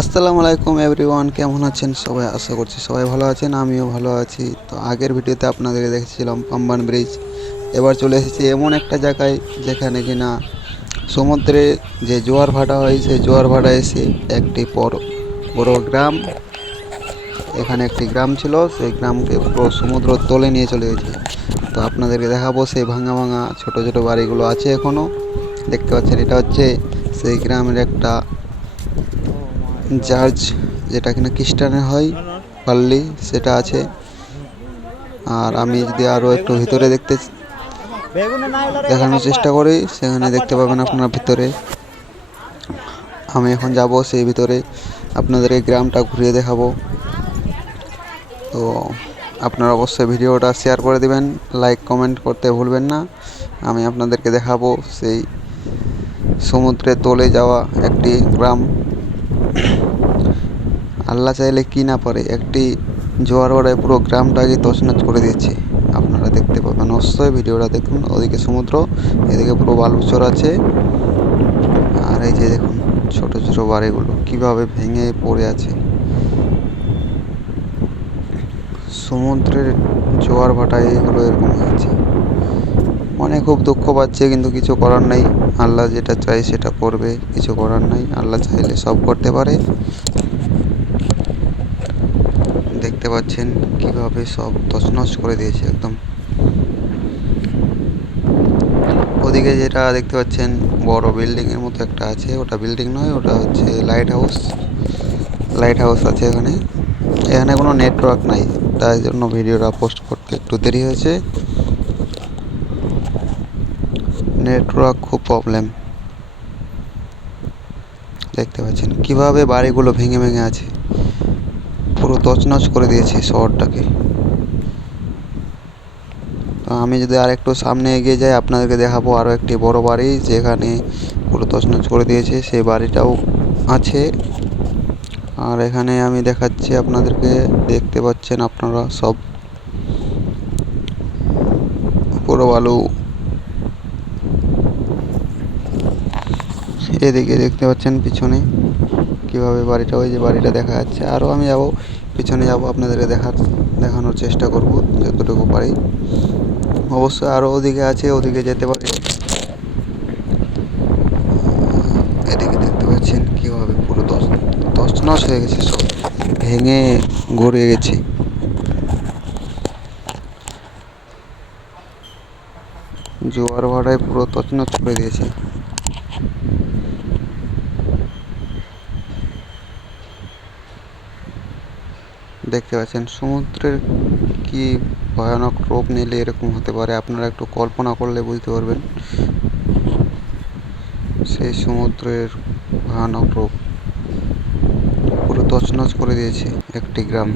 আসসালামু আলাইকুম এভরিওয়ান, কেমন আছেন সবাই? আশা করছি সবাই ভালো আছেন, আমিও ভালো আছি। তো আগের ভিডিওতে আপনাদের দেখেছিলাম পাম্বান ব্রিজ। এবার চলে এসেছি এমন একটা জায়গায় যেখানে কিনা সমুদ্রে যে জোয়ার ভাটা হয়, সেই জোয়ার ভাটা এসে একটি বড় বড় গ্রাম, এখানে একটি গ্রাম ছিল, সেই গ্রামকে পুরো সমুদ্র তলে নিয়ে চলে গেছে। তো আপনাদেরকে দেখাবো সেই ভাঙা ভাঙা ছোট ছোট বাড়িগুলো আছে এখনও দেখতে পাচ্ছেন। এটা হচ্ছে সেই গ্রামের একটা চার্চ, যেটা কিনা খ্রিস্টানের হয়, পাল্লি সেটা আছে। আর আমি যদি আরও একটু ভিতরে দেখানোর চেষ্টা করি, সেখানে দেখতে পাবেন আপনারা ভিতরে। আমি এখন যাব সেই ভিতরে, আপনাদের এই গ্রামটা ঘুরিয়ে দেখাবো। তো আপনারা অবশ্যই ভিডিওটা শেয়ার করে দিবেন, লাইক কমেন্ট করতে ভুলবেন না। আমি আপনাদেরকে দেখাবো সেই সমুদ্রে তলে যাওয়া একটি গ্রাম। আল্লাহ চাইলে কি না পারে, একটি জোয়ার ভাটায় পুরো গ্রামটাকে তছনছ করে দিয়েছে। আপনারা দেখতে পাবেন, অবশ্যই ভিডিওটা দেখুন। ওদিকে সমুদ্র, এদিকে পুরো বালুচর আছে। আর এই যে দেখুন ছোট ছোট বাড়িগুলো কিভাবে ভেঙে পড়ে আছে। সমুদ্রের জোয়ার ভাটায় এগুলো এরকম হয়েছে, মনে খুব দুঃখ পাচ্ছে, কিন্তু কিছু করার নেই। আল্লাহ যেটা চাই সেটা করবে, কিছু করার নাই। আল্লাহ চাইলে সব করতে পারে। দেখতে পাচ্ছেন কিভাবে সব তছনছ করে দিয়েছে একদম। ওদিকে যেটা দেখতে পাচ্ছেন বড় বিল্ডিং এর মতো একটা আছে, ওটা বিল্ডিং নয়, ওটা হচ্ছে লাইট হাউস। লাইট হাউস আছে এখানে। এখানে কোনো নেটওয়ার্ক নাই, তাই জন্য ভিডিওটা পোস্ট করতে একটু দেরি হয়েছে। নেটওয়ার্ক খুব প্রবলেম। দেখতে পাচ্ছেন কিভাবে বাড়িগুলো ভেঙে ভেঙে আছে, পুরো তছনছ করে দিয়েছে শহরটাকে। তো আমি যদি আর একটু সামনে এগিয়ে যাই, আপনাদেরকে দেখাবো আরও একটি বড় বাড়ি, যেখানে পুরো তছনছ করে দিয়েছে, সেই বাড়িটাও আছে। আর এখানে আমি দেখাচ্ছি আপনাদেরকে, দেখতে পাচ্ছেন আপনারা সব পুরো বালু। এদিকে দেখতে পাচ্ছেন পিছনে কিভাবে বাড়িটা, ওই যে বাড়িটা দেখা যাচ্ছে। আরও আমি যাব পিছনে, যাব আপনাদেরকে দেখানোর চেষ্টা করব যতটুকু পারি। অবশ্যই আরও ওদিকে আছে, ওদিকে যেতে পারি। এদিকে দেখতে পাচ্ছেন কীভাবে পুরো তছনছ হয়ে গেছে, সব ভেঙে গড়িয়ে গেছে। জোয়ার ভাটায় পুরো তছনছ করে দিয়েছে। দেখতে পাচ্ছেন সমুদ্রের কি ভয়ানক রূপ নিলে এরকম হতে পারে, আপনারা একটু কল্পনা করলে বুঝতে পারবেন সেই সমুদ্রের ভয়ানক রূপ। পুরো তছনছ করে দিয়েছে একটি গ্রাম।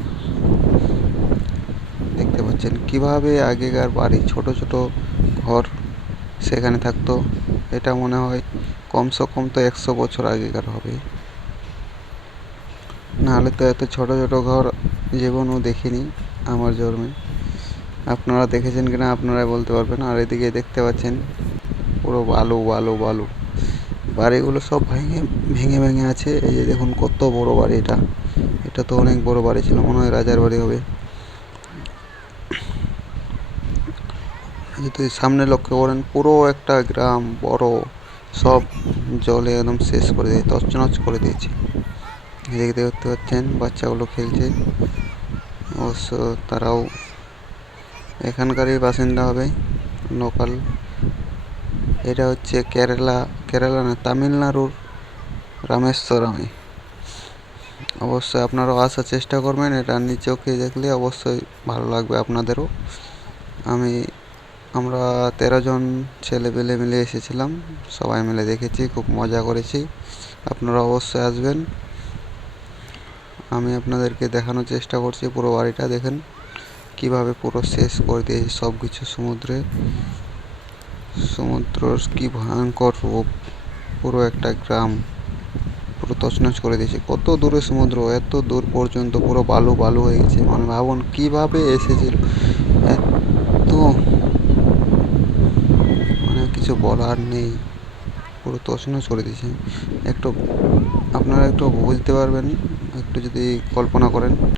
দেখতে পাচ্ছেন কিভাবে আগেকার বাড়ি, ছোট ছোট ঘর সেখানে থাকতো। এটা মনে হয় কমসে কম তো 100 বছর আগেকার হবে, নাহলে তো এত ছোট ছোট ঘর জীবনও দেখিনি আমার জন্মে। আপনারা দেখেছেন কিনা আপনারাই বলতে পারবেন। আর এদিকে দেখতে পাচ্ছেন পুরো বালু বালু বালু, বাড়িগুলো সব ভেঙে ভেঙে ভেঙে আছে। এই যে দেখুন কত বড় বাড়ি, এটা এটা তো অনেক বড় বাড়ি ছিল, মনে হয় রাজার বাড়ি হবে। যদি সামনে লক্ষ্য করেন পুরো একটা গ্রাম বড়, সব জলে একদম শেষ করে দিয়ে তছনছ করে দিয়েছে। এদিকে দেখতে পাচ্ছেন বাচ্চাগুলো খেলছে, অবশ্য তারাও এখানকারই বাসিন্দা হবে, লোকাল। এটা হচ্ছে কেরালা না, তামিলনাড়ুর রামেশ্বরমে। অবশ্যই আপনারাও আসার চেষ্টা করবেন, এটা নিজ চোখে দেখলে অবশ্যই ভালো লাগবে আপনাদেরও। আমরা 13 জন ছেলেপেলে মিলে এসেছিলাম, সবাই মিলে দেখেছি, খুব মজা করেছি। আপনারা অবশ্যই আসবেন। আমি আপনাদেরকে দেখানোর চেষ্টা করছি পুরো বাড়িটা। দেখেন কিভাবে পুরো শেষ করে দিয়েছে সব কিছু। সমুদ্রের কি ভয়ঙ্কর রূপ, পুরো একটা গ্রাম পুরো তছনছ করে দিয়েছে। কত দূরে সমুদ্র, এত দূর পর্যন্ত পুরো বালু বালু হয়ে গেছে। মানে ভাবুন কিভাবে এসেছিল, এত মানে কিছু বলার নেই। পুরো তছনছ করে দিয়েছে। একটু আপনারা একটু বুঝতে পারবেন একটু যদি কল্পনা করেন।